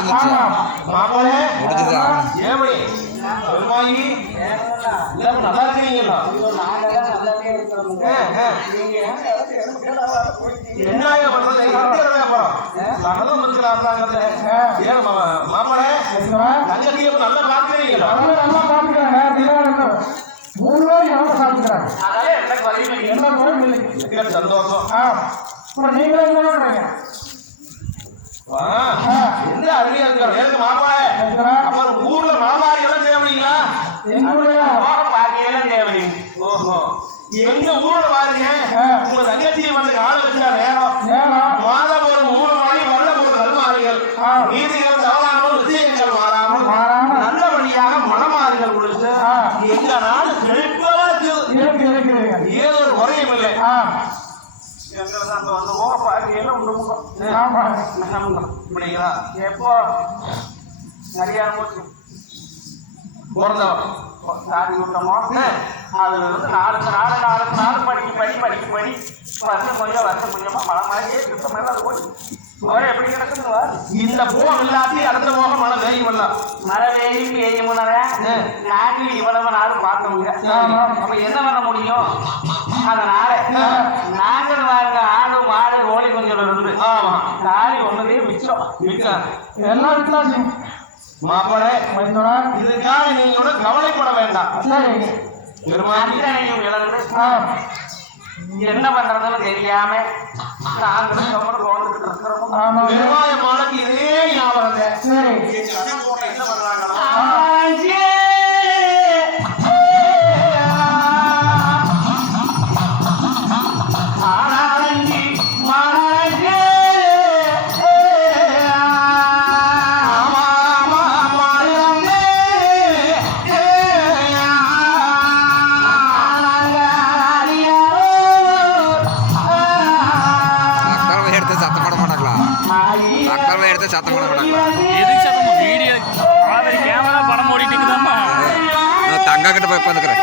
இருந்துச்சு மாப்பிளே முடிஞ்சுதா ஏமணி பெருமாயி இல்ல நல்லா இருக்கீங்களா என்ன பண்றது வியாபாரம் சகதம் வந்துக்கிறாங்க மாப்பிளே தங்கச்சியை நல்லா பாக்குறீங்களா நல்லா பாத்துக்கிறாங்க 3 பேரும் நல்லா சாப்பிட்டுக்கிறாங்க சந்தோஷம் நீங்களே என்ன என்ன அருமையா இருக்காரு எனக்கு மாமாவே அப்புறம் ஊர்ல மாமாரி எல்லாம் தேவைங்களா பாக்கியெல்லாம் தேவை ஓஹோ எங்க ஊர்ல பாருங்க உங்க தங்கச்சியை வந்து கால வச்சா நேரம் மாதம் ஒரு 3 மணி வரல ஒரு கல்மாரிகள் நீதிகள் தவறாமல் விஷயங்கள் மாறாமல் நல்லபடியாக மனமாறுகள் கொடுத்து எங்க நாடு செழிப்பாக ஏதோ ஒரு குறையும் இல்லை எப்போ நிறைய சாதி கூட்டமோ அதுல இருந்து நாளுக்கு நாள் படிக்க வருஷம் கொஞ்சமா மழை மாதிரியே சுத்தமே அது போய் எப்படி கிடக்குதுவா இந்த போகம் இல்லாட்டி அடுத்த போகம் மழை வேகி பண்ணலாம் மழை வேகி பெய்ய முன்னே நாட்டில் இவ்வளவு நாள் பார்த்தோங்க அப்ப என்ன பண்ண முடியும் அதனால நாங்கள் வாங்க ஆடு மாடு கோழி கொஞ்சம் இருந்து தாலி ஒன்னதே மிச்சம் எல்லாம் விட்டாச்சு மாப்பிளை இதுக்காக நீங்க கவலைப்பட வேண்டாம் என்ன பண்றதுன்னு தெரியாம நாங்களும் வந்துட்டு இருக்கிறோம் பெருமாயமானக்கு இதே ஞாபகம் என்ன பண்றாங்க சத்தம் போட மாட்டாங்களா எதுக்கு சத்தம் வீடியோ கேமரா படம் ஓடிட்டு இருக்குதாம்மா தங்கா கிட்ட போய் உட்காந்துக்கிறேன்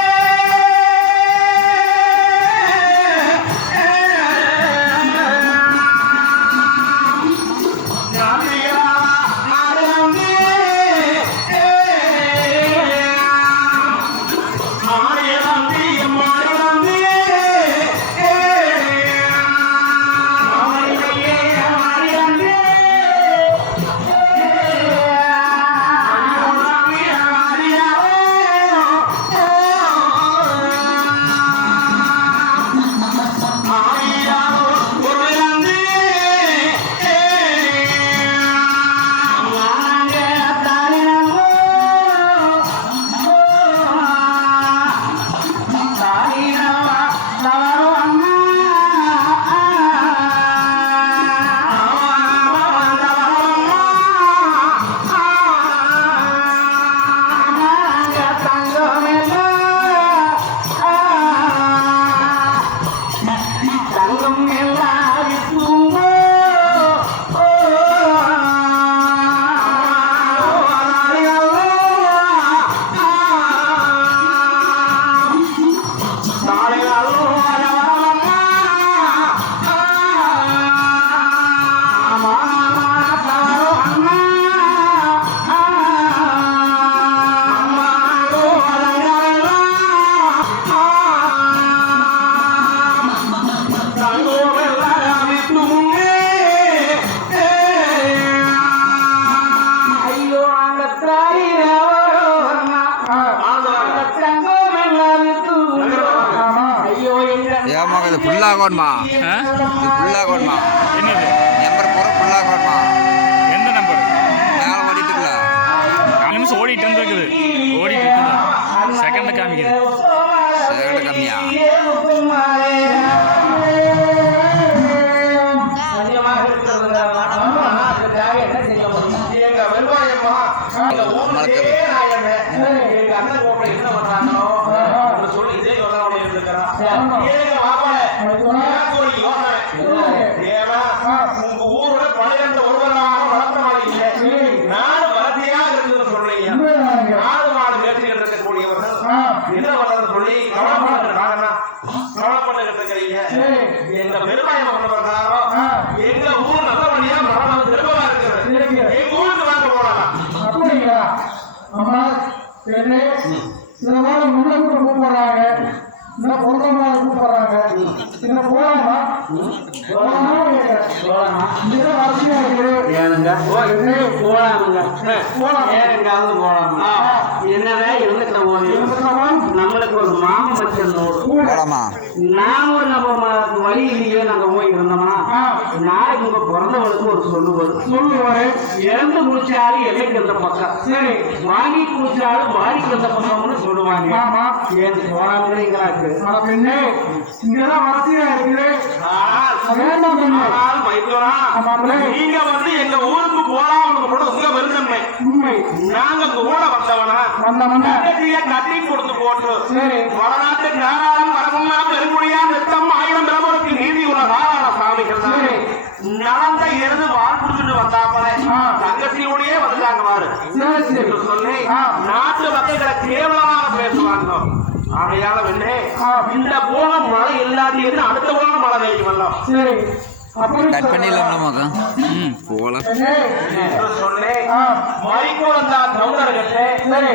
இது ஃபுல்லாகணுமா இது ஃபுல்லாகணுமா என்னது நம்பர் பூரா ஃபுல்லாகணுமா எந்த நம்பர் மேலே ஓடிட்டுங்களா 4 நிமிஷம் ஓடிட்டு இருக்குது செகண்ட் காமிக்குது செகண்ட் கம்மியா ஏமா இங்கதான் வரிசையா இருக்குது. ஏனுங்க போலாமுங்க போலாம். ஏனுங்காவது போலாம் என்னதான் இருந்துட்ட போது நம்மளுக்கு ஒரு மாம மச்சன் போலாமா நாம நம்ம வழி இல்லையே நாங்க போய் இருந்தோம்னா நாளைக்கு உங்க பிறந்தவளுக்கு ஒரு சொல்லுவாரு இறந்து குடிச்சாலும் எல்லைக்கு அந்த பக்கம் சரி வாங்கி குடிச்சாலும் வாடிக்கு அந்த பக்கம்னு சொல்லுவாங்க ஆமா ஏன் போறாங்கிறீங்களாக்கு ஆனா பெண்ணே இங்கதான் வரிசையா இருக்குது. வேண்டாம் பெண்ணே. ஆமாங்களே. நீங்க வந்து எங்க ஊருக்கு போலாம் உங்க விருந்தன்மை உண்மை நாங்க உங்க கூட வந்தவனா வந்தவன கட்டி கொடுத்து போட்டு சரி வடநாட்டு நாராளம் வரமுன்னா பெருமொழியா நித்தம் 1000 தலைமுறைக்கு நீதி உள்ள நாராயண சாமிகள் சரி நடந்த எருது வாழ் குடிச்சுட்டு வந்தாப்பலே தங்கத்தியோடயே வந்துட்டாங்க பாரு சரி சரி என்று சொல்லி நாட்டு மக்களை கேவலமாக பேசுவாங்க ஆகையால வெண்ணே இந்த போகம் மழை இல்லாதீங்க அடுத்த போகம் மழை பெய்யுமல்ல சரி அப்படி கட் பண்ணிடலாம்ல போகலாம் பெண்ணே என்று சொல்லி மைக்குழந்தா கவுண்டர்கிட்ட சரி